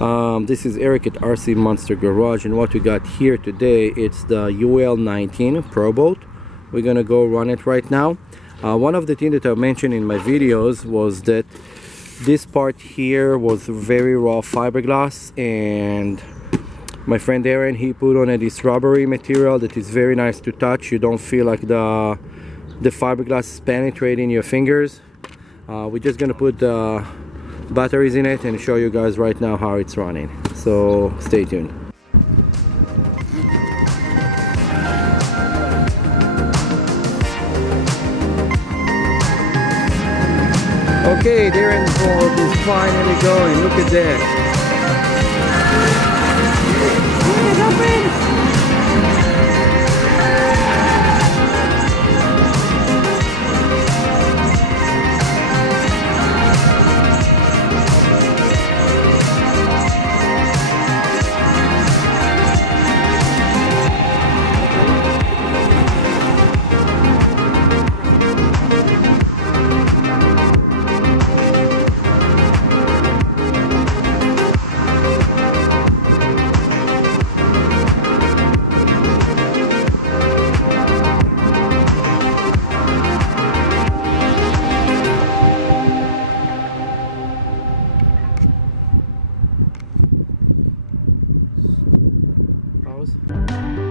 This is Eric at RC Monster Garage, and what we got here today, it's the UL-19 Pro Boat. We're gonna go run it right now. One of the things that I mentioned in my videos was that this part here was very raw fiberglass, and my friend Aaron, he put on this rubbery material that is very nice to touch. You don't feel like the fiberglass is penetrating your fingers. We're just gonna put the batteries in it and show you guys right now how it's running, so stay tuned. Okay, the Aaron's boat is finally going. Look at that. Pause.